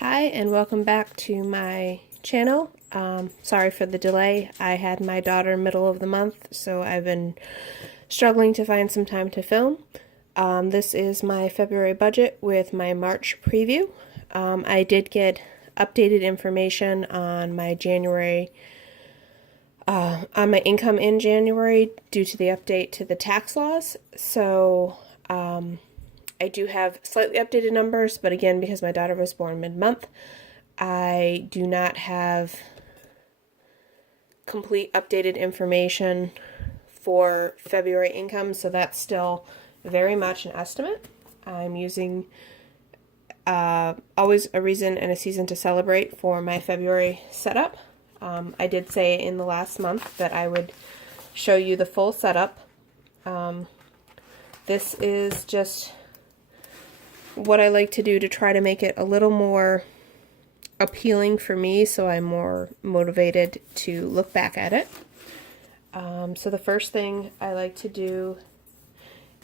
Hi and welcome back to my channel. Sorry for the delay. I had my daughter middle of the month, so I've been struggling to find some time to film. This is my February budget with my March preview. I did get updated information on my on my income in January due to the update to the tax laws. So I do have slightly updated numbers, but again, because my daughter was born mid-month, I do not have complete updated information for February income, so that's still very much an estimate. I'm using always a reason and a season to celebrate for my February setup. I did say in the last month that I would show you the full setup. This is just what I like to do to try to make it a little more appealing for me, so I'm more motivated to look back at it. So the first thing I like to do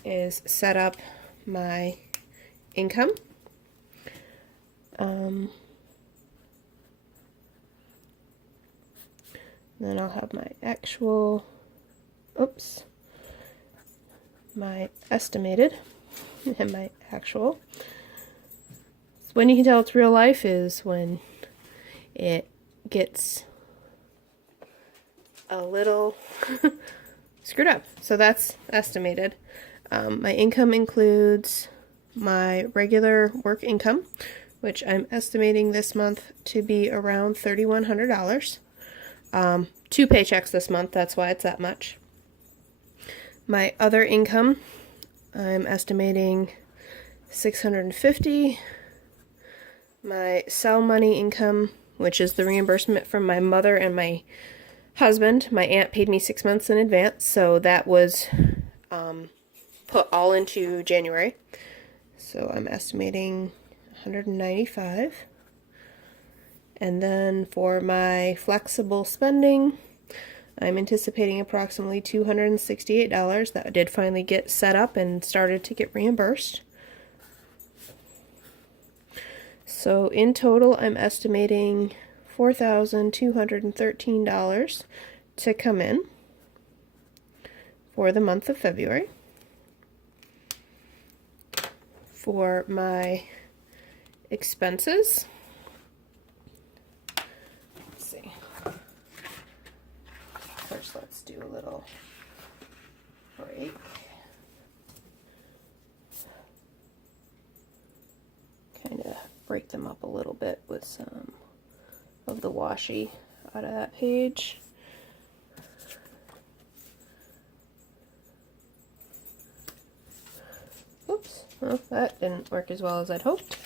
is set up my income. Then I'll have my actual, my estimated and my actual. So when you can tell it's real life is when it gets a little screwed up. So that's estimated. My income includes my regular work income, which I'm estimating this month to be around $3,100. 2 paychecks this month, that's why it's that much. My other income, I'm estimating $650. My cell money income, which is the reimbursement from my mother and my husband. My aunt paid me 6 months in advance, so that was put all into January. So I'm estimating $195. And then for my flexible spending, I'm anticipating approximately $268. That did finally get set up and started to get reimbursed. So in total, I'm estimating $4,213 to come in for the month of February. For my expenses, let's see. First, let's do a little break. Kind of break them up a little bit with some of the washi out of that page. Oops, well, that didn't work as well as I'd hoped.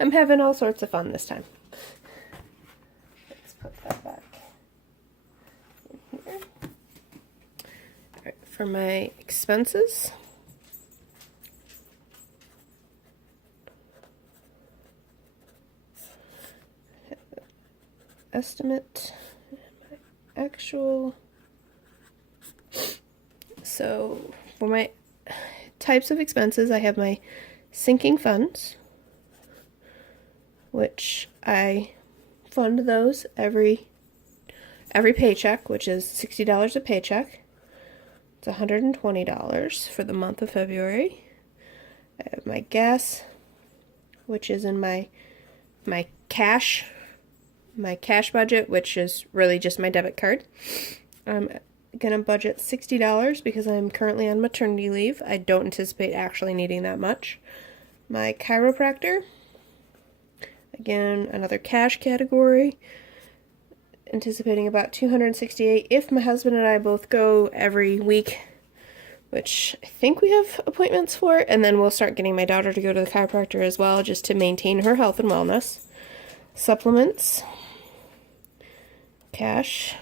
I'm having all sorts of fun this time. Let's put that back in here. Alright, for my expenses, estimate and my actual. So for my types of expenses, I have my sinking funds, which I fund those every paycheck, which is $60 a paycheck. It's $120 for the month of February. I have my gas, which is in my cash budget, which is really just my debit card. I'm gonna budget $60 because I'm currently on maternity leave. I don't anticipate actually needing that much. My chiropractor, again, another cash category, anticipating about $268 if my husband and I both go every week, which I think we have appointments for, and then we'll start getting my daughter to go to the chiropractor as well, just to maintain her health and wellness. Supplements, cash,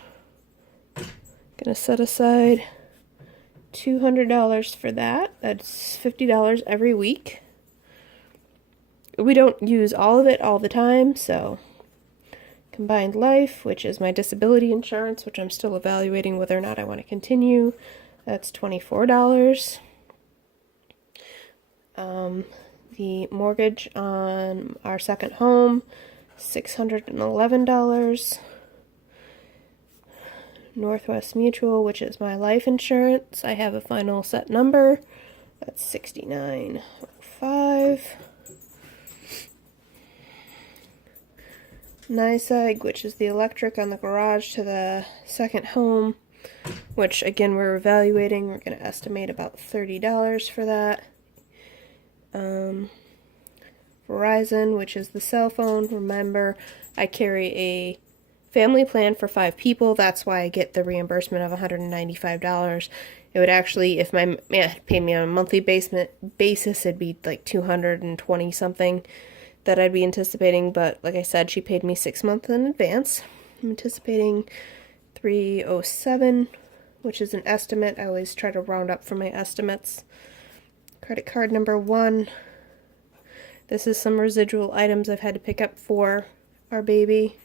gonna set aside $200 for that. That's $50 every week. We don't use all of it all the time, so combined life, which is my disability insurance, which I'm still evaluating whether or not I want to continue. That's $24. The mortgage on our second home, $611. Northwest Mutual, which is my life insurance, I have a final set number. That's $69.05. NYSEG, which is the electric on the garage to the second home, which again we're evaluating. We're going to estimate about $30 for that. Verizon, which is the cell phone. Remember, I carry a family plan for 5 people. That's why I get the reimbursement of $195. It would actually, if my man paid me on a monthly basis, it'd be like $220 something that I'd be anticipating. But like I said, she paid me 6 months in advance. I'm anticipating $307, which is an estimate. I always try to round up for my estimates. Credit card number 1. This is some residual items I've had to pick up for our baby,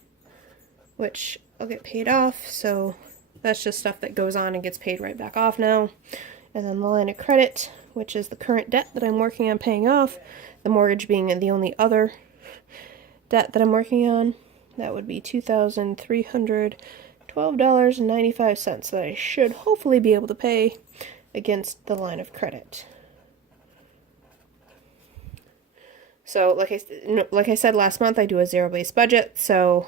which I'll get paid off. So that's just stuff that goes on and gets paid right back off now. And then the line of credit, which is the current debt that I'm working on paying off. The mortgage being the only other debt that I'm working on. That would be $2,312.95 that I should hopefully be able to pay against the line of credit. So like I said last month, I do a zero-based budget. So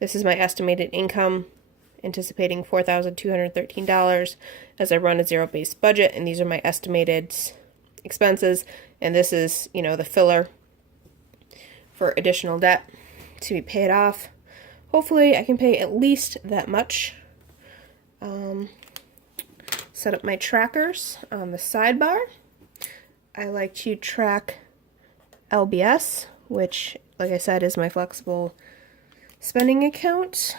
this is my estimated income, anticipating $4,213 as I run a zero-based budget, and these are my estimated expenses, and this is, the filler for additional debt to be paid off. Hopefully I can pay at least that much. Set up my trackers on the sidebar. I like to track LBS, which, like I said, is my flexible spending account.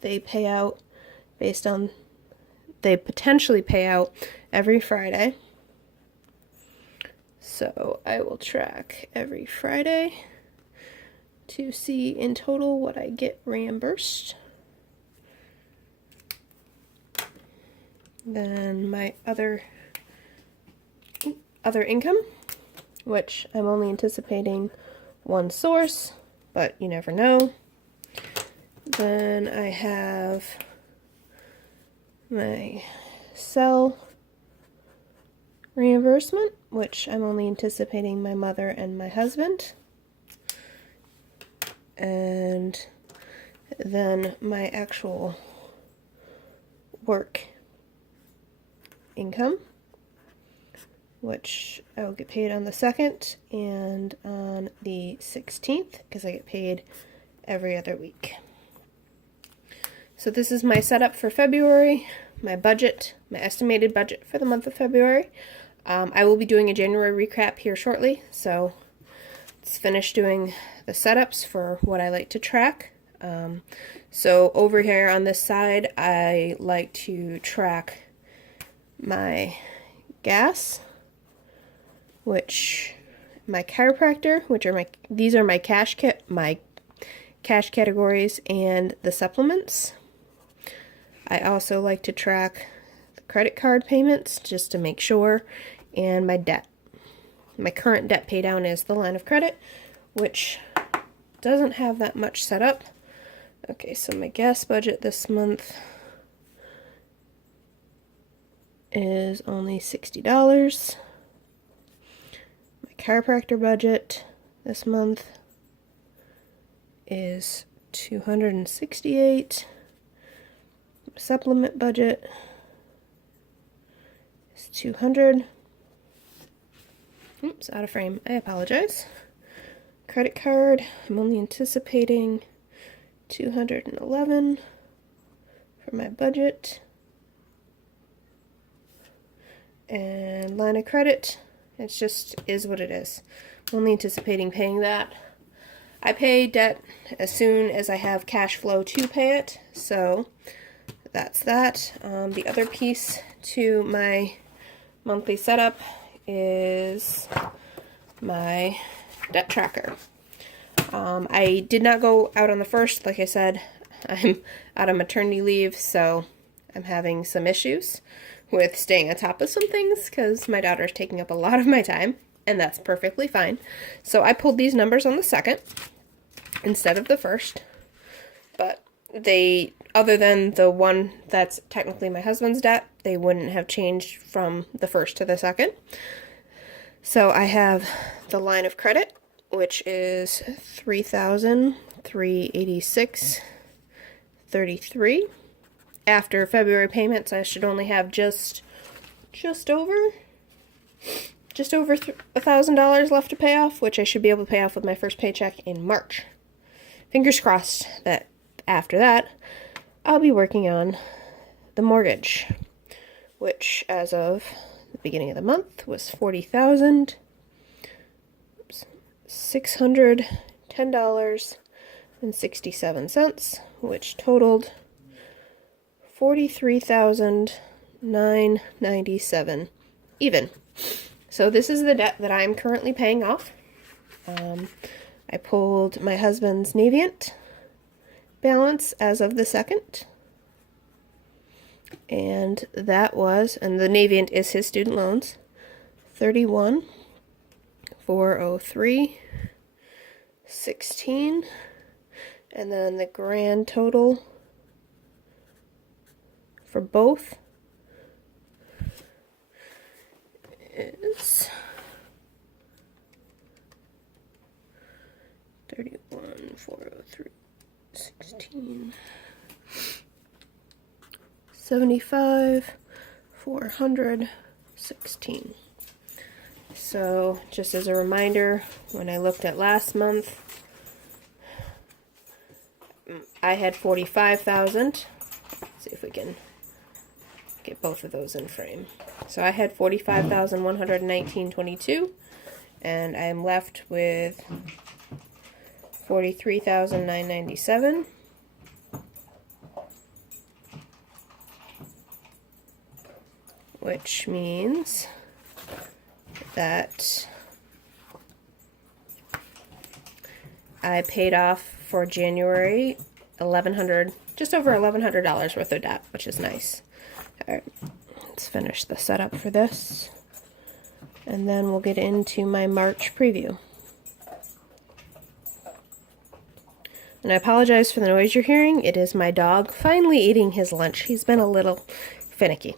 They potentially pay out every Friday. So I will track every Friday to see in total what I get reimbursed. Then my other income, which I'm only anticipating one source, but you never know. Then I have my cell reimbursement, which I'm only anticipating my mother and my husband. And then my actual work income, which I will get paid on the 2nd and on the 16th, because I get paid every other week. So this is my setup for February, my budget, my estimated budget for the month of February. I will be doing a January recap here shortly, so let's finish doing the setups for what I like to track. So over here on this side, I like to track my gas, which my chiropractor, these are my cash categories, and the supplements. I also like to track the credit card payments just to make sure, and my debt. My current debt pay down is the line of credit, which doesn't have that much set up. Okay, so my gas budget this month is only $60. My chiropractor budget this month is $268. Supplement budget is $200. Oops, out of frame. I apologize. Credit card, I'm only anticipating $211 for my budget. And line of credit, it just is what it is. I'm only anticipating paying that. I pay debt as soon as I have cash flow to pay it, so that's that. The other piece to my monthly setup is my debt tracker. I did not go out on the 1st. Like I said, I'm out on maternity leave, so I'm having some issues with staying on top of some things because my daughter is taking up a lot of my time. and that's perfectly fine. So I pulled these numbers on the 2nd instead of the 1st, but they, other than the one that's technically my husband's debt, they wouldn't have changed from the 1st to the 2nd. So I have the line of credit, which is $3,386.33. After February payments, I should only have just over $1,000 left to pay off, which I should be able to pay off with my first paycheck in March. Fingers crossed that after that, I'll be working on the mortgage, which as of the beginning of the month was $40,610.67, which totaled $43,997 even. So this is the debt that I'm currently paying off. I pulled my husband's Navient balance as of the 2nd. And that was, and the Navient is his student loans, $31,403.16. And then the grand total for both is $31,403.16. $75,416. So just as a reminder, when I looked at last month, I had 45,000. See if we can get both of those in frame. So I had 45,119.22, and I'm left with 43,997. Which means that I paid off for January just over $1,100 worth of debt, which is nice. All right, let's finish the setup for this, and then we'll get into my March preview. And I apologize for the noise you're hearing. It is my dog finally eating his lunch. He's been a little finicky.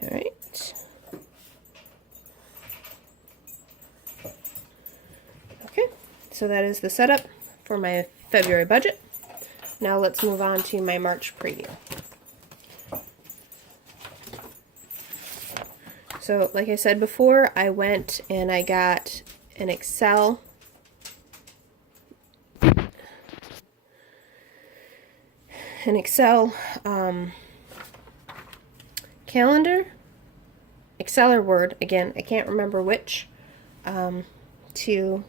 All right. Okay, so that is the setup for my February budget. Now let's move on to my March preview. So like I said before, I went and I got an Excel calendar, Excel or Word, again, I can't remember which, to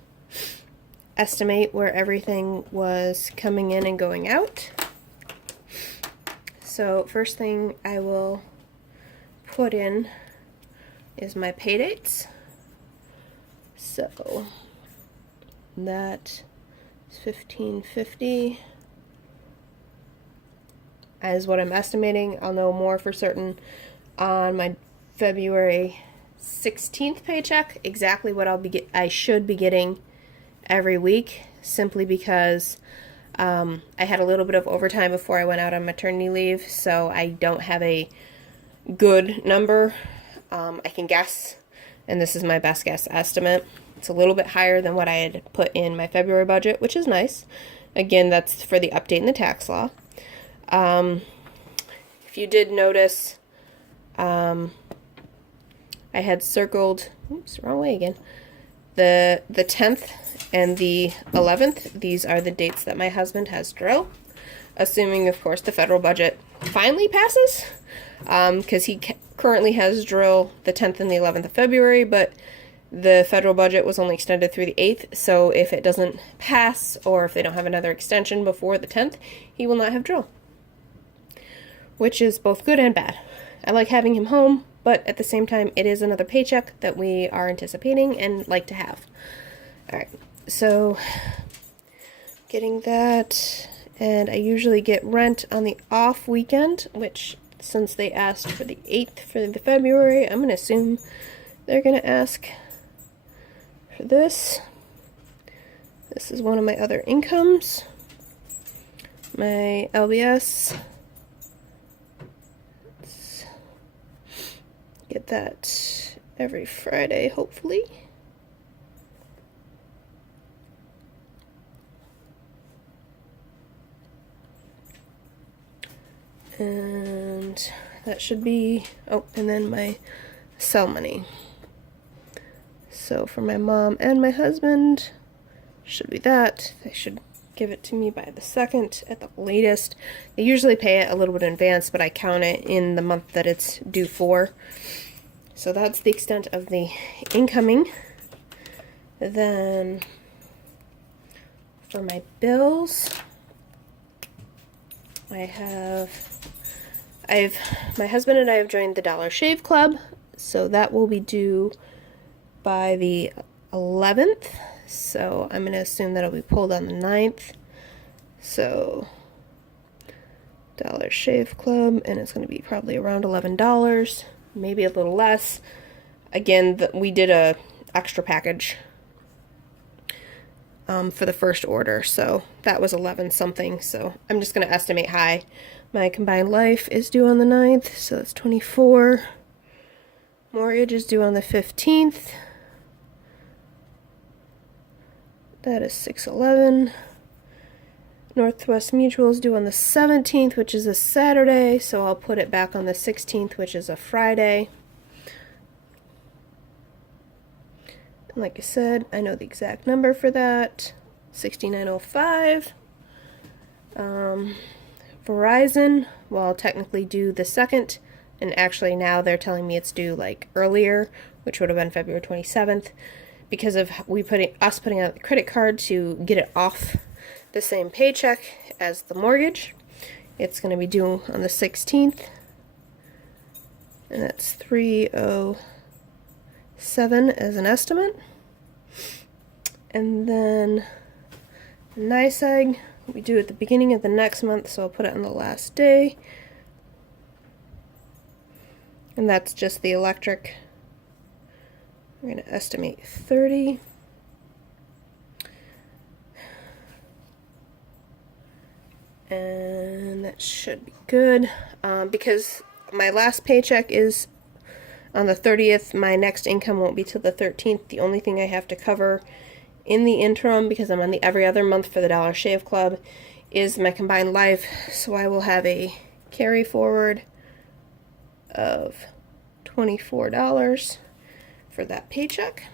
estimate where everything was coming in and going out. So first thing I will put in is my pay dates. So that is $1,550 as what I'm estimating. I'll know more for certain on my February 16th paycheck exactly what I should be getting every week, simply because I had a little bit of overtime before I went out on maternity leave, so I don't have a good number. I can guess, and this is my best guess estimate. It's a little bit higher than what I had put in my February budget, which is nice. Again, that's for the update in the tax law. If you did notice, I had circled, oops, wrong way again, the 10th and the 11th. These are the dates that my husband has drill, assuming, of course, the federal budget finally passes, because he currently has drill the 10th and the 11th of February, but the federal budget was only extended through the 8th, so if it doesn't pass, or if they don't have another extension before the 10th, he will not have drill, which is both good and bad. I like having him home, but at the same time, it is another paycheck that we are anticipating and like to have. All right, so getting that, And I usually get rent on the off weekend, which since they asked for the 8th for the February, I'm going to assume they're going to ask for this. This is one of my other incomes. My LBS. Let's get that every Friday, hopefully. And that should be, oh, and then my cell money. So for my mom and my husband, should be that. They should give it to me by the 2nd at the latest. They usually pay it a little bit in advance, but I count it in the month that it's due for. So that's the extent of the incoming. Then for my bills, my husband and I have joined the Dollar Shave Club, so that will be due by the 11th. So I'm going to assume that'll be pulled on the 9th. So Dollar Shave Club, and it's going to be probably around $11, maybe a little less. Again, we did a extra package for the first order, so that was 11 something. So I'm just going to estimate high. My combined life is due on the 9th, so that's 24. Mortgage is due on the 15th. That is 611. Northwest Mutual is due on the 17th, which is a Saturday, so I'll put it back on the 16th, which is a Friday. And like I said, I know the exact number for that, 6905. Verizon, well, I'll technically due the 2nd, and actually now they're telling me it's due like earlier, which would have been February 27th, because of us putting out the credit card to get it off the same paycheck as the mortgage. It's going to be due on the 16th, and that's 307 as an estimate. And then NYSEG, we do at the beginning of the next month, so I'll put it on the last day. And that's just the electric. We're going to estimate 30. And that should be good. Because my last paycheck is on the 30th, my next income won't be till the 13th. The only thing I have to cover in the interim, because I'm on the every other month for the Dollar Shave Club, is my combined life. So I will have a carry forward of $24 for that paycheck.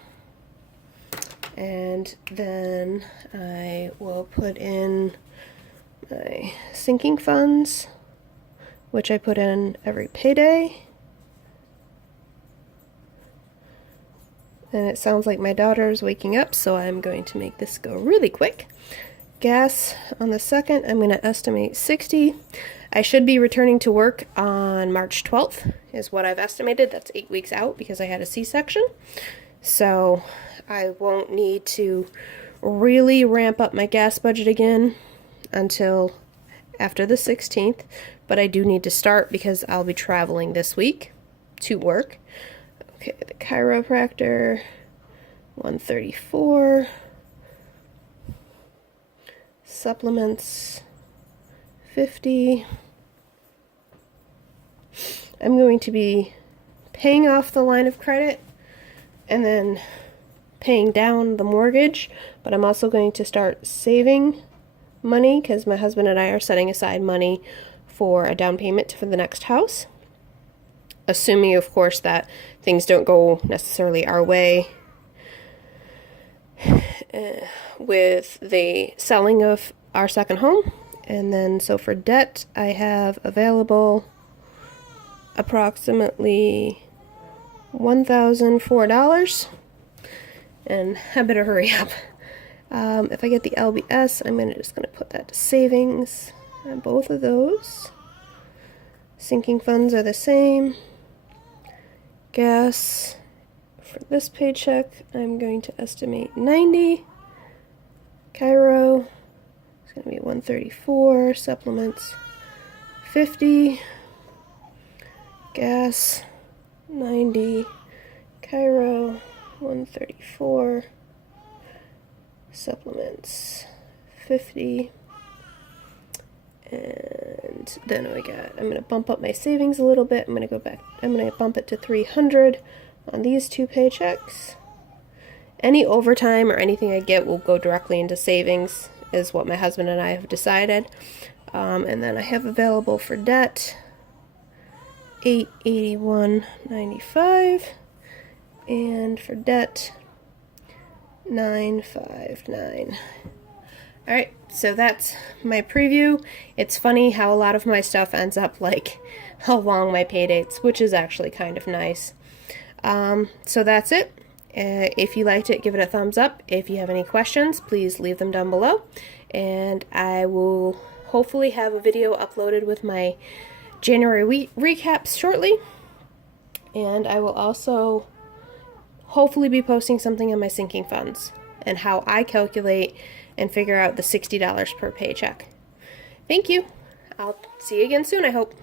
And then I will put in my sinking funds, which I put in every payday. And it sounds like my daughter is waking up, so I'm going to make this go really quick. Gas on the 2nd, I'm going to estimate 60. I should be returning to work on March 12th, is what I've estimated. That's 8 weeks out because I had a C-section. So I won't need to really ramp up my gas budget again until after the 16th. But I do need to start because I'll be traveling this week to work. Okay, the chiropractor, 134. Supplements, 50. I'm going to be paying off the line of credit and then paying down the mortgage, but I'm also going to start saving money because my husband and I are setting aside money for a down payment for the next house. Assuming, of course, that things don't go necessarily our way with the selling of our second home. And then, so for debt, I have available approximately $1,004. And I better hurry up. If I get the LBS, I'm just going to put that to savings on both of those. Sinking funds are the same. Gas, for this paycheck, I'm going to estimate 90. Chiro is going to be 134, supplements 50, gas 90, Cairo 134, supplements 50, and then I'm going to bump up my savings a little bit. I'm going to bump it to 300 on these 2 paychecks. Any overtime or anything I get will go directly into savings, is what my husband and I have decided. And then I have available for debt $881.95, and for debt $959. Alright, so that's my preview. It's funny how a lot of my stuff ends up like along my pay dates, which is actually kind of nice. So that's it. If you liked it, give it a thumbs up. If you have any questions, please leave them down below. And I will hopefully have a video uploaded with my January recaps shortly. And I will also hopefully be posting something on my sinking funds and how I calculate and figure out the $60 per paycheck. Thank you. I'll see you again soon, I hope.